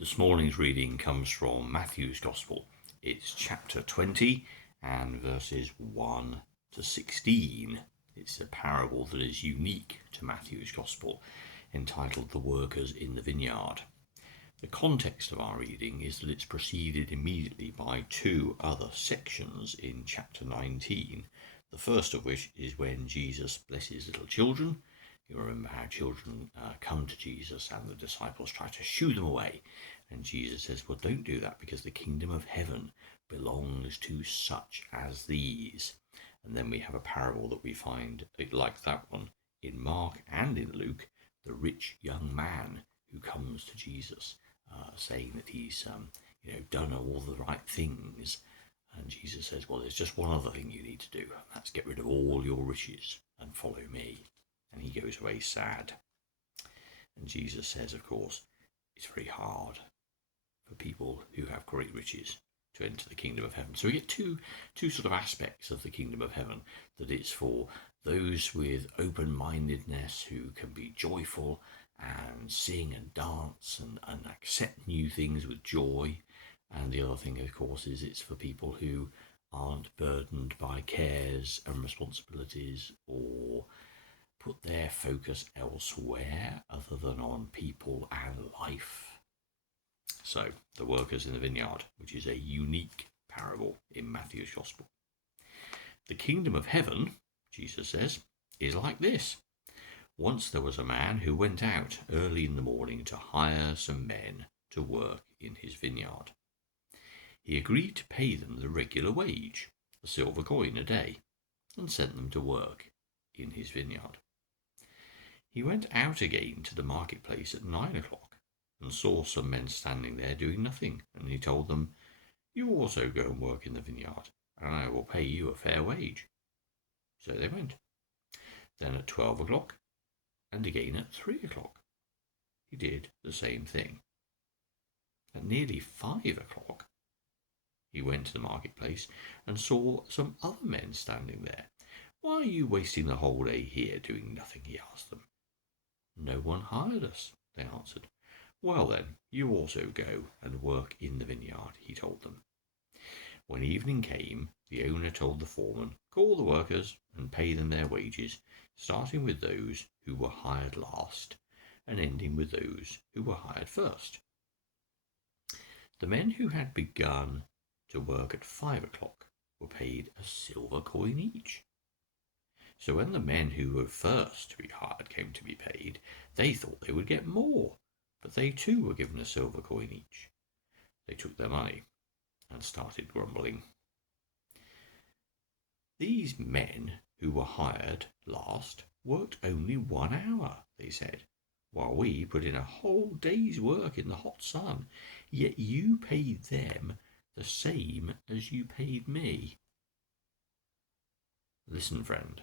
This morning's reading comes from Matthew's Gospel. It's chapter 20 and verses 1 to 16. It's a parable that is unique to Matthew's Gospel, entitled The Workers in the Vineyard. The context of our reading is that it's preceded immediately by two other sections in chapter 19, the first of which is when Jesus blesses little children. You remember how children come to Jesus and the disciples try to shoo them away. And Jesus says, well, don't do that, because the kingdom of heaven belongs to such as these. And then we have a parable that we find like that one in Mark and in Luke, the rich young man who comes to Jesus, saying that he's done all the right things. And Jesus says, well, there's just one other thing you need to do, and that's get rid of all your riches and follow me. And he goes away sad. And Jesus says, of course, it's very hard for people who have great riches to enter the kingdom of heaven. So we get two sort of aspects of the kingdom of heaven, that it's for those with open-mindedness who can be joyful and sing and dance and accept new things with joy. And the other thing, of course, is it's for people who aren't burdened by cares and responsibilities or put their focus elsewhere other than on people and life. So, the workers in the vineyard, which is a unique parable in Matthew's Gospel. The kingdom of heaven, Jesus says, is like this. Once there was a man who went out early in the morning to hire some men to work in his vineyard. He agreed to pay them the regular wage, a silver coin a day, and sent them to work in his vineyard. He went out again to the marketplace at 9 o'clock and saw some men standing there doing nothing, and he told them, "You also go and work in the vineyard, and I will pay you a fair wage." So they went. Then at 12 o'clock, and again at 3 o'clock, he did the same thing. At nearly 5 o'clock, he went to the marketplace and saw some other men standing there. "Why are you wasting the whole day here doing nothing?" he asked them. "No one hired us," they answered. "Well then, you also go and work in the vineyard," he told them. When evening came, the owner told the foreman, "Call the workers and pay them their wages, starting with those who were hired last and ending with those who were hired first." The men who had begun to work at 5 o'clock were paid a silver coin each. So when the men who were first to be hired came to be paid, they thought they would get more, but they too were given a silver coin each. They took their money and started grumbling. "These men who were hired last worked only 1 hour, they said, while we put in a whole day's work in the hot sun, yet you paid them the same as you paid me." "Listen, friend,"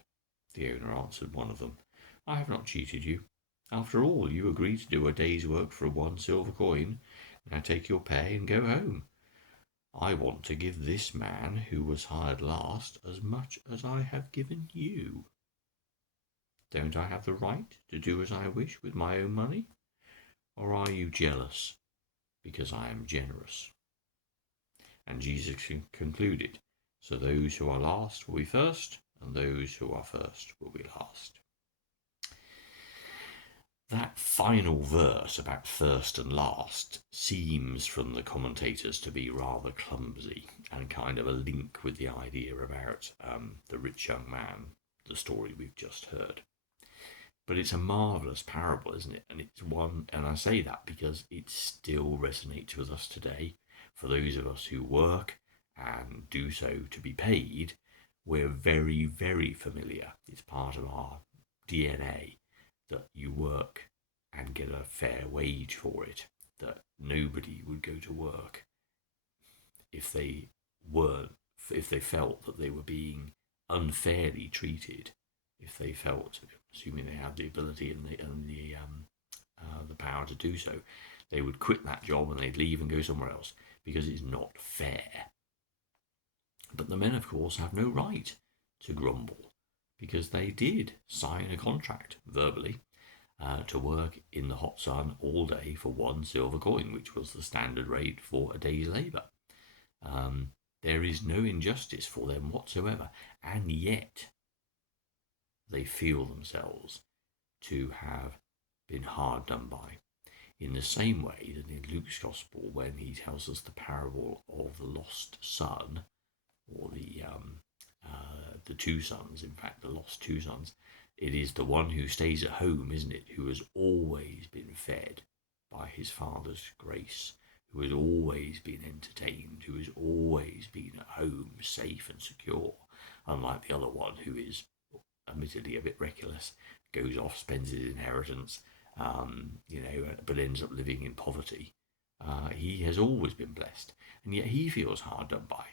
the owner answered one of them, "I have not cheated you. After all, you agreed to do a day's work for 1 silver coin. Now take your pay and go home. I want to give this man who was hired last as much as I have given you. Don't I have the right to do as I wish with my own money? Or are you jealous because I am generous?" And Jesus concluded, "So those who are last will be first, and those who are first will be last." That final verse about first and last seems from the commentators to be rather clumsy and kind of a link with the idea about the rich young man, the story we've just heard. But it's a marvellous parable, isn't it? And it's one, and I say that because it still resonates with us today. For those of us who work and do so to be paid, we're very, very familiar. It's part of our DNA that you work and get a fair wage for it, that nobody would go to work if they felt that they were being unfairly treated, if they felt, assuming they had the ability and the power to do so, they would quit that job and they'd leave and go somewhere else because it's not fair. But the men, of course, have no right to grumble, because they did sign a contract verbally, to work in the hot sun all day for 1 silver coin, which was the standard rate for a day's labour. There is no injustice for them whatsoever, and yet they feel themselves to have been hard done by. In the same way that in Luke's Gospel, when he tells us the parable of the lost son, or the two sons, in fact, the lost two sons, it is the one who stays at home, isn't it, who has always been fed by his father's grace, who has always been entertained, who has always been at home, safe and secure, unlike the other one who is admittedly a bit reckless, goes off, spends his inheritance, but ends up living in poverty. He has always been blessed, and yet he feels hard done by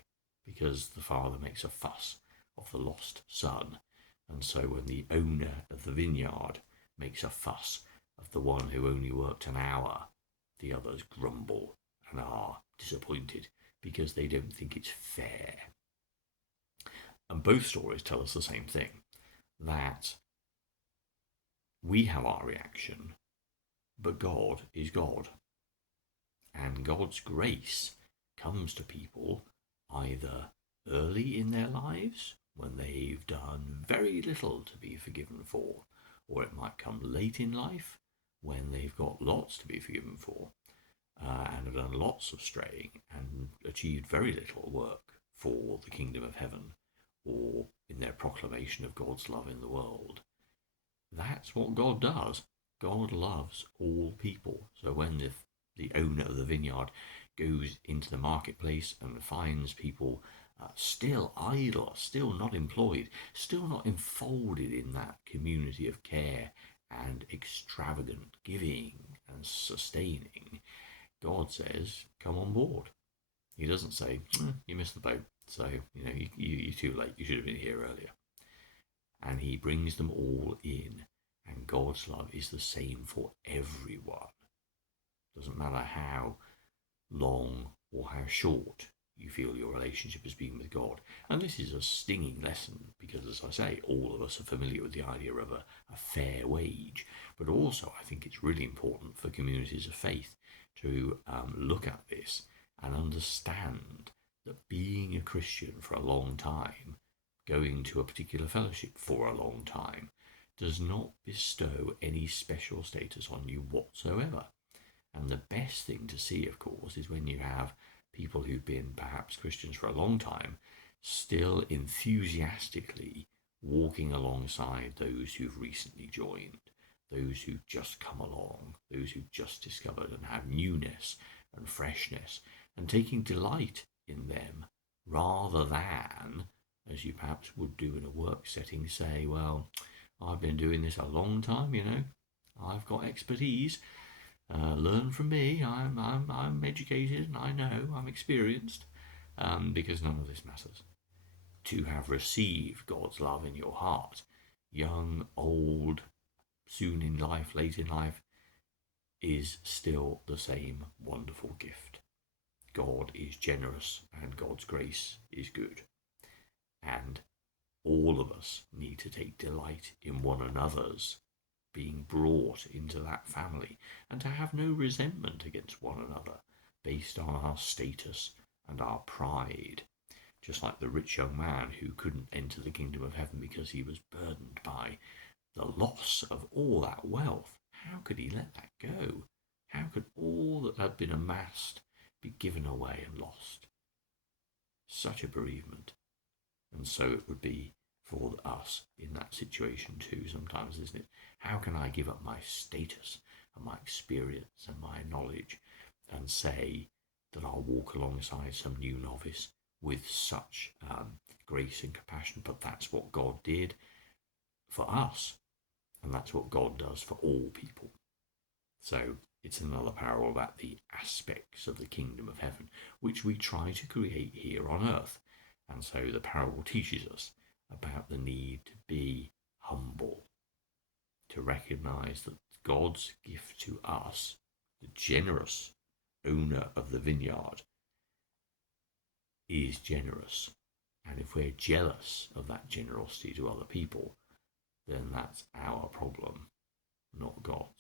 because the father makes a fuss of the lost son. And so when the owner of the vineyard makes a fuss of the one who only worked an hour, the others grumble and are disappointed because they don't think it's fair. And both stories tell us the same thing, that we have our reaction, but God is God. And God's grace comes to people either early in their lives, when they've done very little to be forgiven for, or it might come late in life, when they've got lots to be forgiven for, and have done lots of straying and achieved very little work for the kingdom of heaven, or in their proclamation of God's love in the world. That's what God does. God loves all people. So when the owner of the vineyard goes into the marketplace and finds people still idle, still not employed, still not enfolded in that community of care and extravagant giving and sustaining, God says, come on board. He doesn't say, you missed the boat, so you're too late, you should have been here earlier. And he brings them all in, and God's love is the same for everyone. Doesn't matter how long or how short you feel your relationship has been with God. And this is a stinging lesson because, as I say, all of us are familiar with the idea of a fair wage. But also, I think it's really important for communities of faith to look at this and understand that being a Christian for a long time, going to a particular fellowship for a long time, does not bestow any special status on you whatsoever. And the best thing to see, of course, is when you have people who've been perhaps Christians for a long time still enthusiastically walking alongside those who've recently joined, those who've just come along, those who've just discovered and have newness and freshness, and taking delight in them rather than, as you perhaps would do in a work setting, say, well, I've been doing this a long time, I've got expertise. Learn from me. I'm educated and I know, I'm experienced, because none of this matters. To have received God's love in your heart, young, old, soon in life, late in life, is still the same wonderful gift. God is generous and God's grace is good. And all of us need to take delight in one another's being brought into that family, and to have no resentment against one another based on our status and our pride. Just like the rich young man who couldn't enter the kingdom of heaven because he was burdened by the loss of all that wealth. How could he let that go? How could all that had been amassed be given away and lost? Such a bereavement. And so it would be for us in that situation too sometimes, isn't it? How can I give up my status and my experience and my knowledge and say that I'll walk alongside some new novice with such grace and compassion? But that's what God did for us, and that's what God does for all people. So it's another parable about the aspects of the kingdom of heaven, which we try to create here on earth. And so the parable teaches us about the need to be humble, to recognize that God's gift to us, the generous owner of the vineyard, is generous. And if we're jealous of that generosity to other people, then that's our problem. not gods.